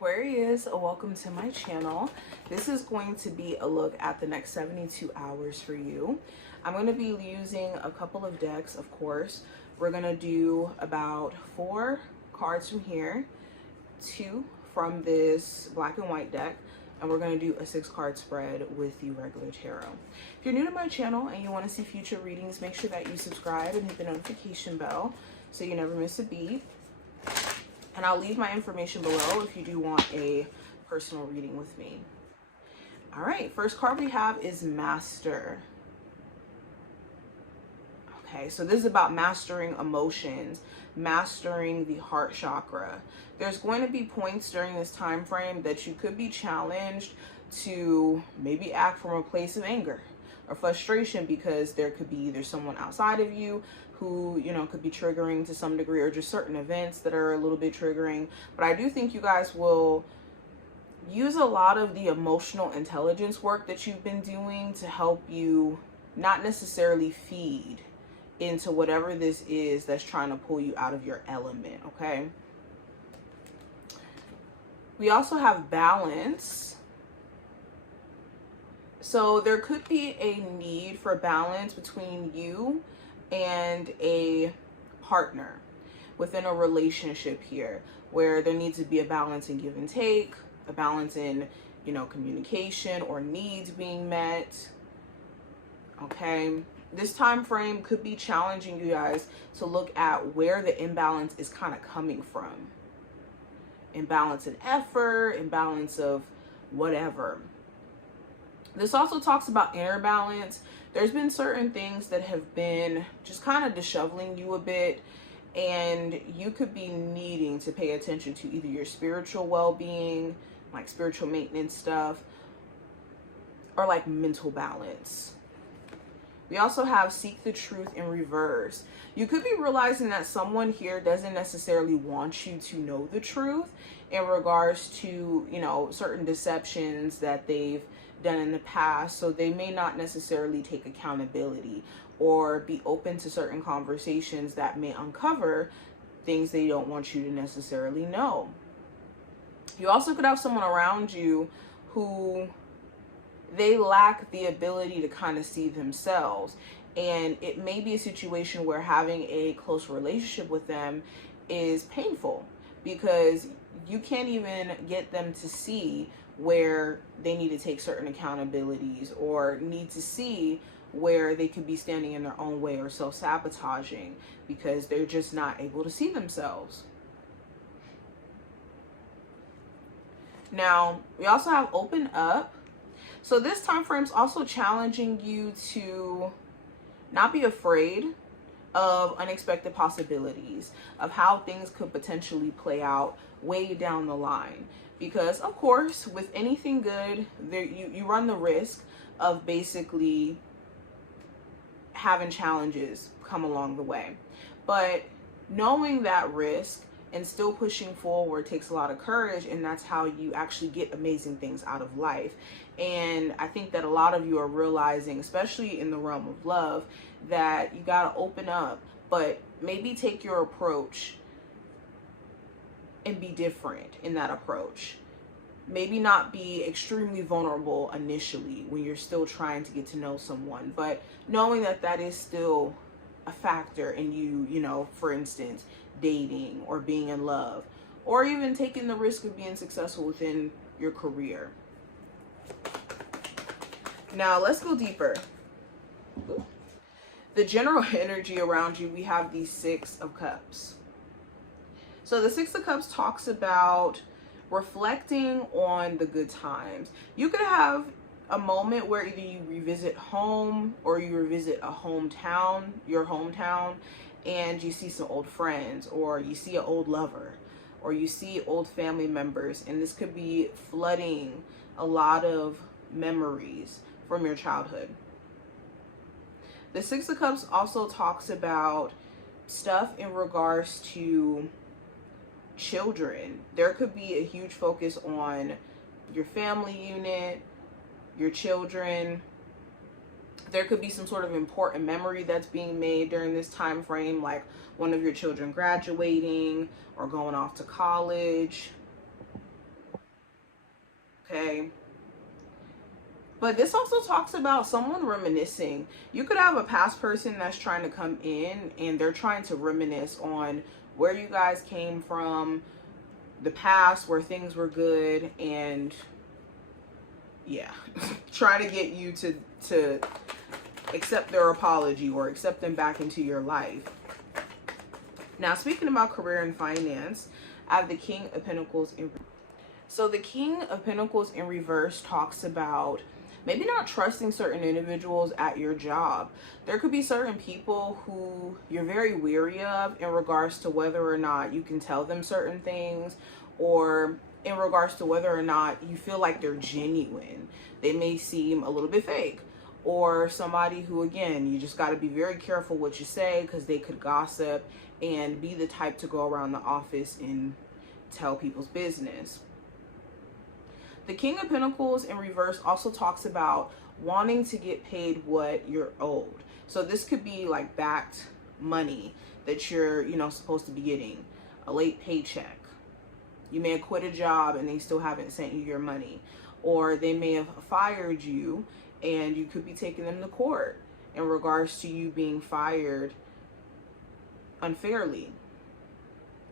Aquarius, welcome to my channel. This is going to be a look at the next 72 hours for you. I'm going to be using a couple of decks, of course. We're going to do about 4 cards from here, 2 from this black and white deck, and we're going to do a 6-card spread with the regular tarot. If you're new to my channel and you want to see future readings, make sure that you subscribe and hit the notification bell so you never miss a beat. And I'll leave my information below if you do want a personal reading with me. All right, first card we have is Master. Okay, so this is about mastering emotions, mastering the heart chakra. There's going to be points during this time frame that you could be challenged to maybe act from a place of anger or frustration, because there could be either someone outside of you who, you know, could be triggering to some degree, or just certain events that are a little bit triggering. But I do think you guys will use a lot of the emotional intelligence work that you've been doing to help you not necessarily feed into whatever this is that's trying to pull you out of your element, okay? We also have balance. So there could be a need for balance between you and a partner within a relationship here, where there needs to be a balance in give and take, a balance in, you know, communication or needs being met. Okay, this time frame could be challenging you guys to look at where the imbalance is kind of coming from. Imbalance in effort, imbalance of whatever. This also talks about inner balance. There's been certain things that have been just kind of disheveling you a bit, and you could be needing to pay attention to either your spiritual well-being, like spiritual maintenance stuff, or like mental balance. We also have seek the truth in reverse. You could be realizing that someone here doesn't necessarily want you to know the truth in regards to, you know, certain deceptions that they've done in the past. So they may not necessarily take accountability or be open to certain conversations that may uncover things they don't want you to necessarily know. You also could have someone around you who they lack the ability to kind of see themselves, and it may be a situation where having a close relationship with them is painful because you can't even get them to see where they need to take certain accountabilities, or need to see where they could be standing in their own way or self-sabotaging because they're just not able to see themselves. Now, we also have open up. So this time frame is also challenging you to not be afraid of unexpected possibilities, of how things could potentially play out way down the line. Because of course, with anything good, you run the risk of basically having challenges come along the way. But knowing that risk and still pushing forward takes a lot of courage, and that's how you actually get amazing things out of life. And I think that a lot of you are realizing, especially in the realm of love, that you got to open up, but maybe take your approach and be different in that approach. Maybe not be extremely vulnerable initially when you're still trying to get to know someone, but knowing that that is still a factor in you, you know, for instance, dating or being in love, or even taking the risk of being successful within your career. Now let's go deeper. The general energy around you, we have the 6 of Cups. So the 6 of Cups talks about reflecting on the good times. You could have a moment where either you revisit home or you revisit a hometown, your hometown, and you see some old friends, or you see an old lover, or you see old family members, and this could be flooding a lot of memories from your childhood. The 6 of Cups also talks about stuff in regards to children. There could be a huge focus on your family unit, your children. There could be some sort of important memory that's being made during this time frame, like one of your children graduating or going off to college. But this also talks about someone reminiscing. You could have a past person that's trying to come in and they're trying to reminisce on where you guys came from, the past where things were good, and yeah, trying to get you to accept their apology or accept them back into your life. Now, speaking about career and finance, I have the King of Pentacles in reverse. So the King of Pentacles in reverse talks about maybe not trusting certain individuals at your job. There could be certain people who you're very weary of in regards to whether or not you can tell them certain things, or in regards to whether or not you feel like they're genuine. They may seem a little bit fake, or somebody who, again, you just got to be very careful what you say, because they could gossip and be the type to go around the office and tell people's business. The King of Pentacles in reverse also talks about wanting to get paid what you're owed. So this could be like backed money that you're, supposed to be getting, a late paycheck. You may have quit a job and they still haven't sent you your money, or they may have fired you and you could be taking them to court in regards to you being fired unfairly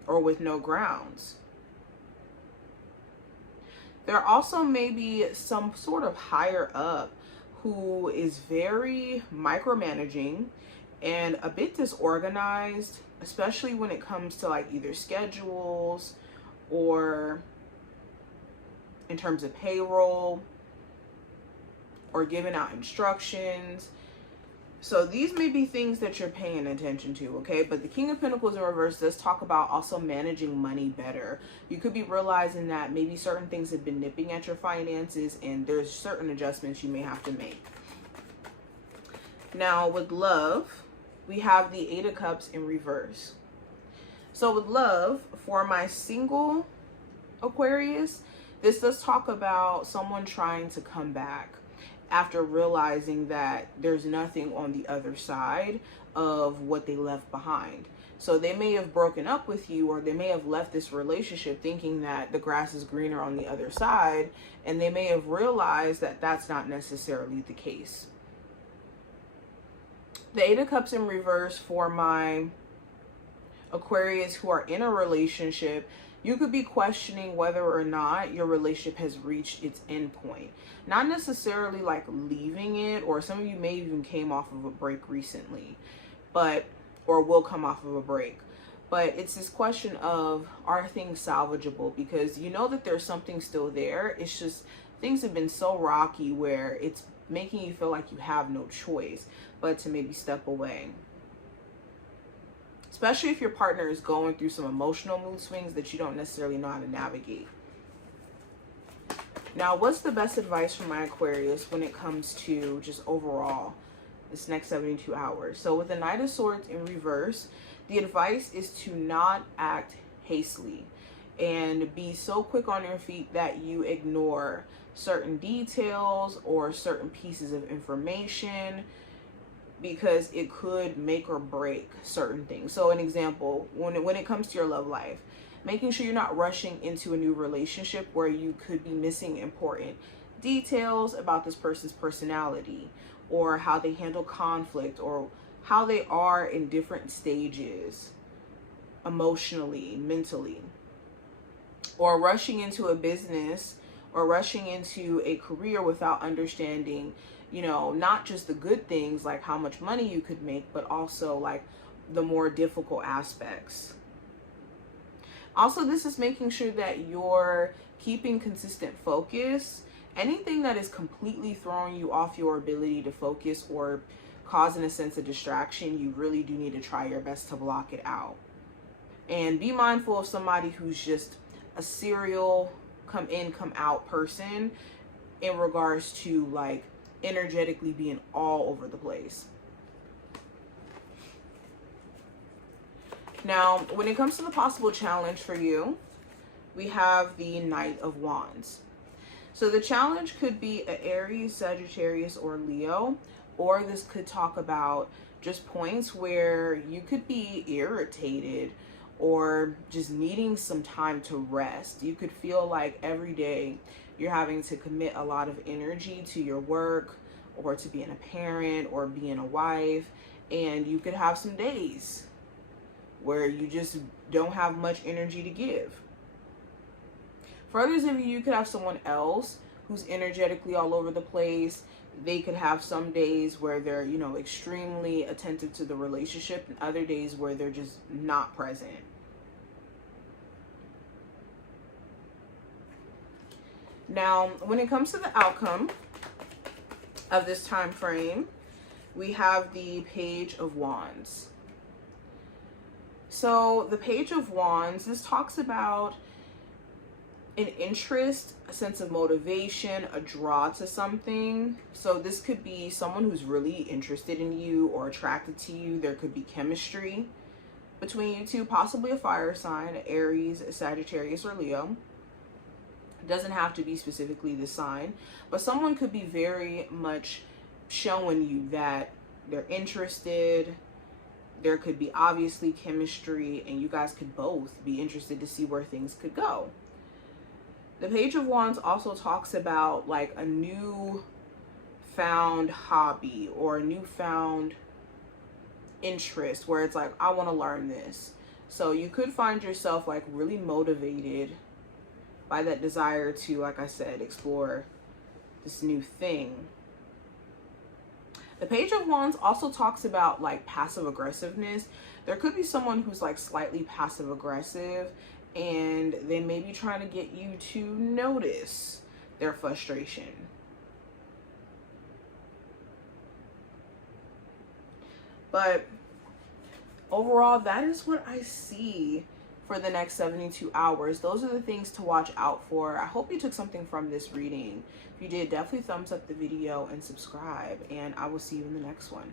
or with no grounds. There also may be some sort of higher up who is very micromanaging and a bit disorganized, especially when it comes to like either schedules or in terms of payroll or giving out instructions. So these may be things that you're paying attention to, okay? But the King of Pentacles in reverse does talk about also managing money better. You could be realizing that maybe certain things have been nipping at your finances and there's certain adjustments you may have to make. Now with love, we have the Eight of Cups in reverse. So with love, for my single Aquarius, this does talk about someone trying to come back after realizing that there's nothing on the other side of what they left behind. So they may have broken up with you, or they may have left this relationship thinking that the grass is greener on the other side, and they may have realized that that's not necessarily the case. The Eight of Cups in reverse for my Aquarius who are in a relationship, you could be questioning whether or not your relationship has reached its end point. Not necessarily like leaving it, or some of you may even came off of a break recently, or will come off of a break. But it's this question of, are things salvageable? Because you know that there's something still there. It's just things have been so rocky where it's making you feel like you have no choice but to maybe step away. Especially if your partner is going through some emotional mood swings that you don't necessarily know how to navigate. Now, what's the best advice from my Aquarius when it comes to just overall this next 72 hours? So with the Knight of Swords in reverse, the advice is to not act hastily and be so quick on your feet that you ignore certain details or certain pieces of information, because it could make or break certain things. So an example, when it comes to your love life, making sure you're not rushing into a new relationship where you could be missing important details about this person's personality, or how they handle conflict, or how they are in different stages emotionally, mentally. Or rushing into a business or rushing into a career without understanding, not just the good things like how much money you could make, but also like the more difficult aspects. Also, this is making sure that you're keeping consistent focus. Anything that is completely throwing you off your ability to focus or causing a sense of distraction, you really do need to try your best to block it out. And be mindful of somebody who's just a serial come in, come out person in regards to like energetically being all over the place. Now, when it comes to the possible challenge for you, we have the Knight of Wands. So the challenge could be an Aries, Sagittarius, or Leo, or this could talk about just points where you could be irritated or just needing some time to rest. You could feel like every day you're having to commit a lot of energy to your work, or to being a parent, or being a wife, and you could have some days where you just don't have much energy to give. For others of you, you could have someone else who's energetically all over the place. They could have some days where they're, you know, extremely attentive to the relationship, and other days where they're just not present. Now, when it comes to the outcome of this time frame, we have the Page of Wands. So the Page of Wands, this talks about an interest, a sense of motivation, a draw to something. So this could be someone who's really interested in you or attracted to you. There could be chemistry between you two, possibly a fire sign, Aries, Sagittarius, or Leo. It doesn't have to be specifically the sign, but someone could be very much showing you that they're interested. There could be obviously chemistry, and you guys could both be interested to see where things could go. The Page of Wands also talks about like a new found hobby or a newfound interest where it's like, I want to learn this. So you could find yourself like really motivated by that desire to, like I said, explore this new thing. The Page of Wands also talks about like passive aggressiveness. There could be someone who's like slightly passive aggressive, and they may be trying to get you to notice their frustration. But overall, that is what I see for the next 72 hours. Those are the things to watch out for. I hope you took something from this reading. If you did, definitely thumbs up the video and subscribe, and I will see you in the next one.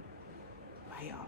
Bye, y'all.